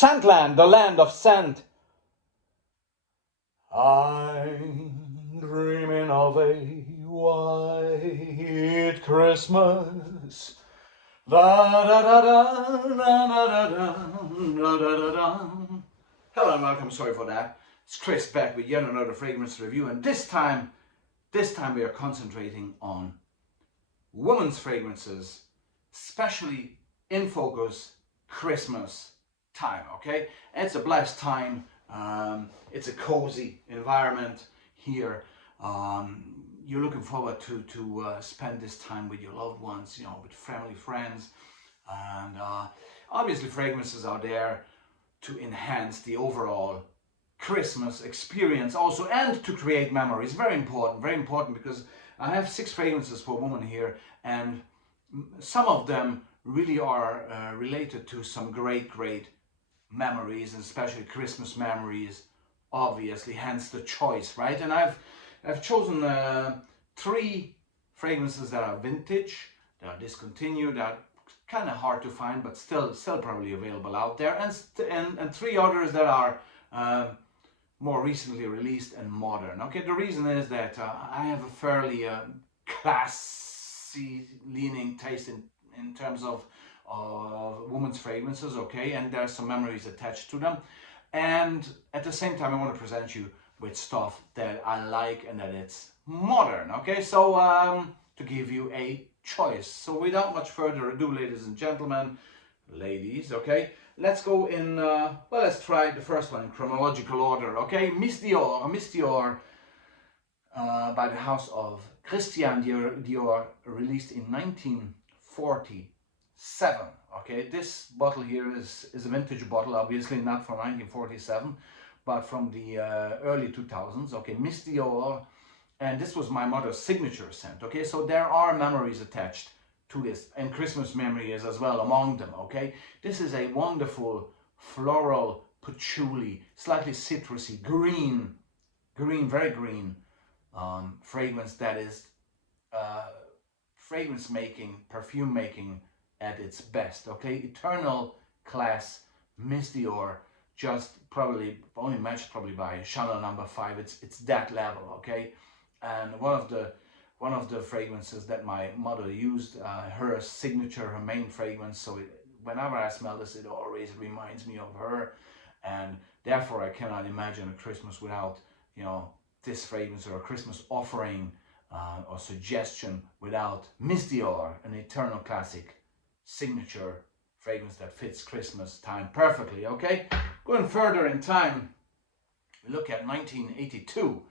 Scentland, the land of scent. I'm dreaming of a white Christmas. Da da da da da da da da da da. Hello and welcome. Sorry for that. It's Chris back with yet another fragrance review, and this time we are concentrating on women's fragrances, especially in focus Christmas time. Okay, it's a blessed time. It's a cozy environment here. You're looking forward to spend this time with your loved ones, you know, with family, friends, and obviously fragrances are there to enhance the overall Christmas experience also, and to create memories. Very important, because I have 6 fragrances for women here, and some of them really are related to some great memories, and especially Christmas memories, obviously, hence the choice, right? And I've chosen 3 fragrances that are vintage, that are discontinued, that are kind of hard to find, but still probably available out there, and 3 others that are more recently released and modern. Okay, the reason is that I have a fairly classy leaning taste in terms of women's fragrances, okay, and there's some memories attached to them, and at the same time I want to present you with stuff that I like and that it's modern. Okay, so to give you a choice. So without much further ado, ladies and gentlemen, ladies, okay, let's go in, well, let's try the first one in chronological order. Okay, Miss Dior by the house of Christian Dior, released in 1947. Okay, this bottle here is a vintage bottle, obviously not from 1947, but from the early 2000s. Okay, Miss Dior, and this was my mother's signature scent. Okay, so there are memories attached to this, and Christmas memories as well among them. Okay, this is a wonderful floral patchouli, slightly citrusy, green, very green fragrance that is fragrance making, perfume making at its best. Okay, eternal class, Miss Dior, just probably only matched probably by Chanel No. 5. It's that level. Okay, and one of the fragrances that my mother used, her signature, her main fragrance. So whenever I smell this, it always reminds me of her, and therefore I cannot imagine a Christmas without, you know, this fragrance, or a Christmas offering or suggestion without Miss Dior, an eternal classic signature fragrance that fits Christmas time perfectly. Okay, going further in time, we look at 1982,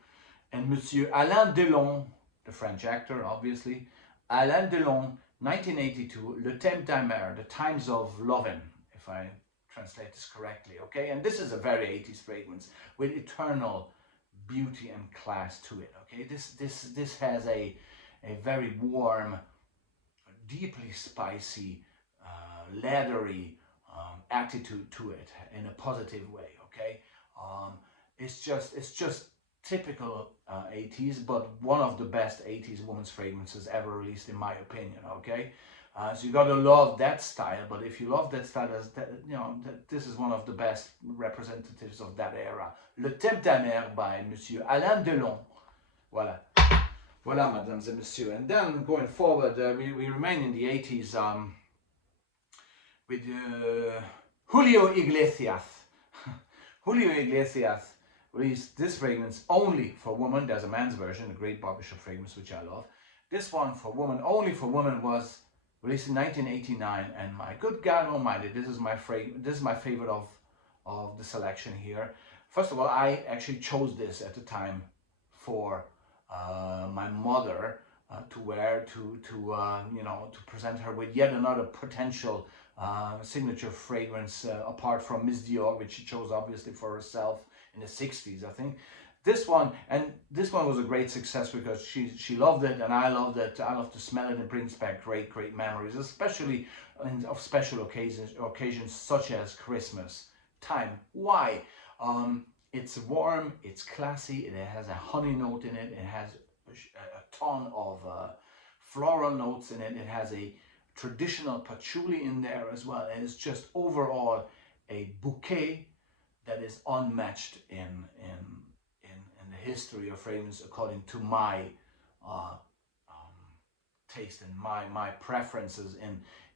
and Monsieur Alain Delon, the French actor, obviously, Alain Delon, 1982, Le Temps d'Aimer, the Times of Lovin', if I translate this correctly. Okay, and this is a very 80s fragrance with eternal beauty and class to it. Okay, this has a very warm, deeply spicy, leathery attitude to it in a positive way. Okay, it's just typical 80s, but one of the best 80s women's fragrances ever released, in my opinion. Okay, so you gotta love that style, but if you love that style, you know, this is one of the best representatives of that era. Le Temps d'Aimer by Monsieur Alain Delon. Voilà, mesdames et messieurs. And then going forward, we remain in the 80s with Julio Iglesias. Julio Iglesias released this fragrance only for women. There's a man's version, a great barbershop fragrance, which I love. This one for women, only for women, was released in 1989, and my good God Almighty, this is my favorite of the selection here. First of all, I actually chose this at the time for my mother to wear, to you know, to present her with yet another potential signature fragrance apart from Miss Dior, which she chose obviously for herself in the 60s, I think. This one was a great success because she loved it, and I loved it. I love to smell it. It brings back great memories, especially of special occasions such as Christmas time. Why? It's warm, it's classy, it has a honey note in it, it has a ton of floral notes in it, it has a traditional patchouli in there as well, and it's just overall a bouquet that is unmatched in the history of fragrance, according to my taste and my preferences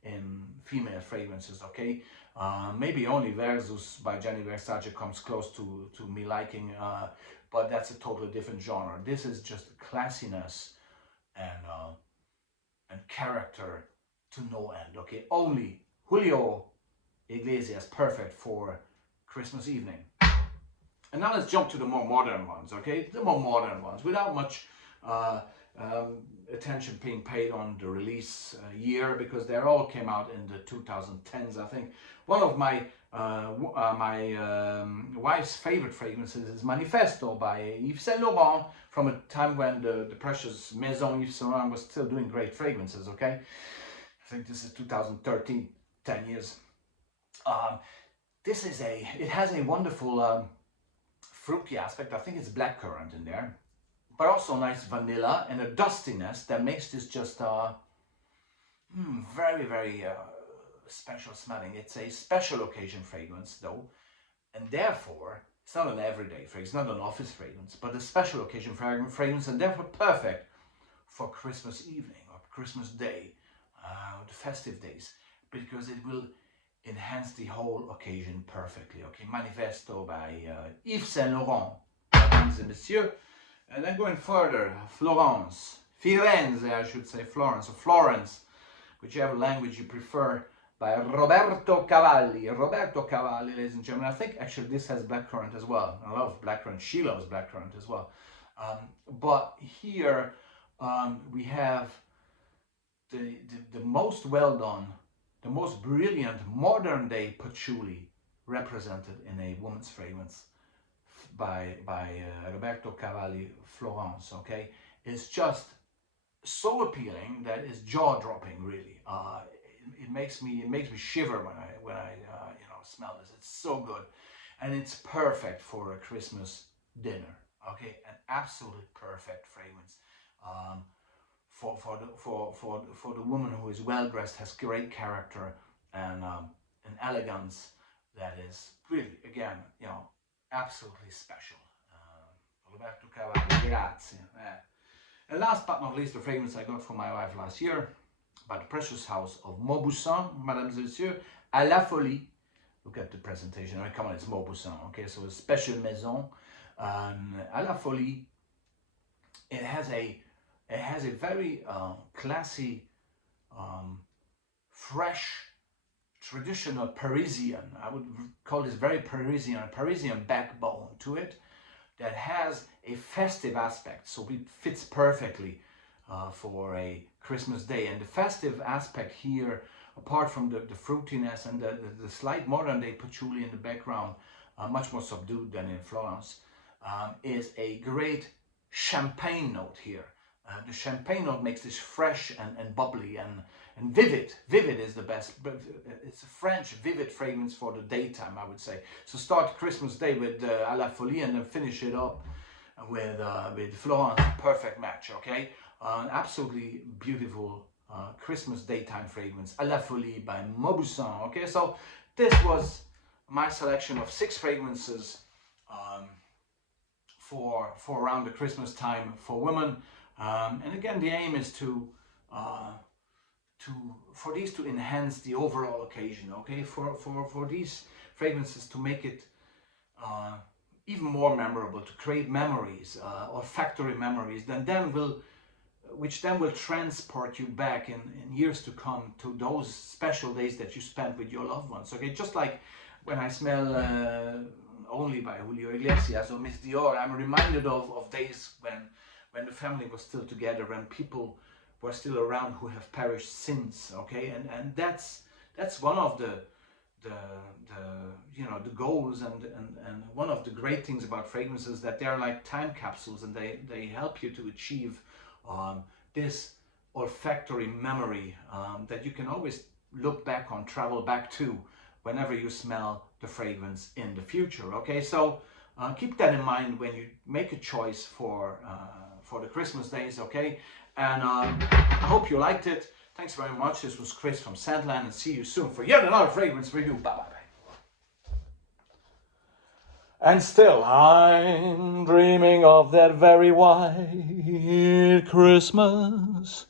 in female fragrances. Okay, maybe only Versus by Gianni Versace comes close to me liking, but that's a totally different genre. This is just classiness and character to no end. Okay, only Julio Iglesias, perfect for Christmas evening. And now let's jump to the more modern ones, okay? The more modern ones, without much attention being paid on the release year, because they all came out in the 2010s, I think. One of my wife's favorite fragrances is Manifesto by Yves Saint Laurent, from a time when the precious Maison Yves Saint Laurent was still doing great fragrances, okay? I think this is 2013, 10 years. It has a wonderful fruity aspect. I think it's blackcurrant in there, but also nice vanilla and a dustiness that makes this just very, very special smelling. It's a special occasion fragrance though, and therefore it's not an everyday fragrance, it's not an office fragrance, but a special occasion fragrance, and therefore perfect for Christmas evening or Christmas day, the festive days, because it will enhance the whole occasion perfectly. Okay, Manifesto by Yves Saint Laurent, mesdames et messieurs. And then going further, Florence, Firenze, I should say, Florence, or Florence, whichever language you prefer, by Roberto Cavalli. Roberto Cavalli, ladies and gentlemen. I think actually this has blackcurrant as well. I love blackcurrant. She loves blackcurrant as well. But here we have the most well done, the most brilliant modern day patchouli represented in a woman's fragrance by Roberto Cavalli, Florence. Okay, it's just so appealing that it's jaw dropping. Really, it makes me shiver when I smell this. It's so good, and it's perfect for a Christmas dinner. Okay, an absolute perfect fragrance. For the woman who is well dressed, has great character and an elegance that is really, again, absolutely special. Roberto Cavalli, grazie. And last but not least, the fragrance I got for my wife last year, by the precious house of Mauboussin, mesdames et messieurs, à la folie. Look at the presentation. I mean, come on, it's Mauboussin. Okay, so a special maison, à la folie. It has a very classy, fresh, traditional Parisian, I would call this very Parisian backbone to it, that has a festive aspect, so it fits perfectly for a Christmas day. And the festive aspect here, apart from the fruitiness and the slight modern day patchouli in the background, much more subdued than in Florence, is a great champagne note here. The champagne note makes this fresh and bubbly and vivid. Vivid is the best. It's a French vivid fragrance for the daytime, I would say. So start Christmas Day with à la folie and then finish it up with Florence. Perfect match, okay? An absolutely beautiful Christmas daytime fragrance, à la folie by Mauboussin, okay? So this was my selection of 6 fragrances for around the Christmas time for women. And again, the aim is for these to enhance the overall occasion, okay? For these fragrances to make it even more memorable, to create memories, olfactory memories, which then will transport you back in years to come to those special days that you spent with your loved ones, okay? Just like when I smell Only by Julio Iglesias or Miss Dior, I'm reminded of days when the family was still together, when people were still around who have perished since, okay? And that's one of the goals and one of the great things about fragrances, that they're like time capsules, and they help you to achieve this olfactory memory that you can always look back on, travel back to whenever you smell the fragrance in the future, okay? So keep that in mind when you make a choice for the Christmas days, okay? And I hope you liked it. Thanks very much. This was Chris from Sandland, and see you soon for yet another fragrance review. Bye bye. And still I'm dreaming of that very white Christmas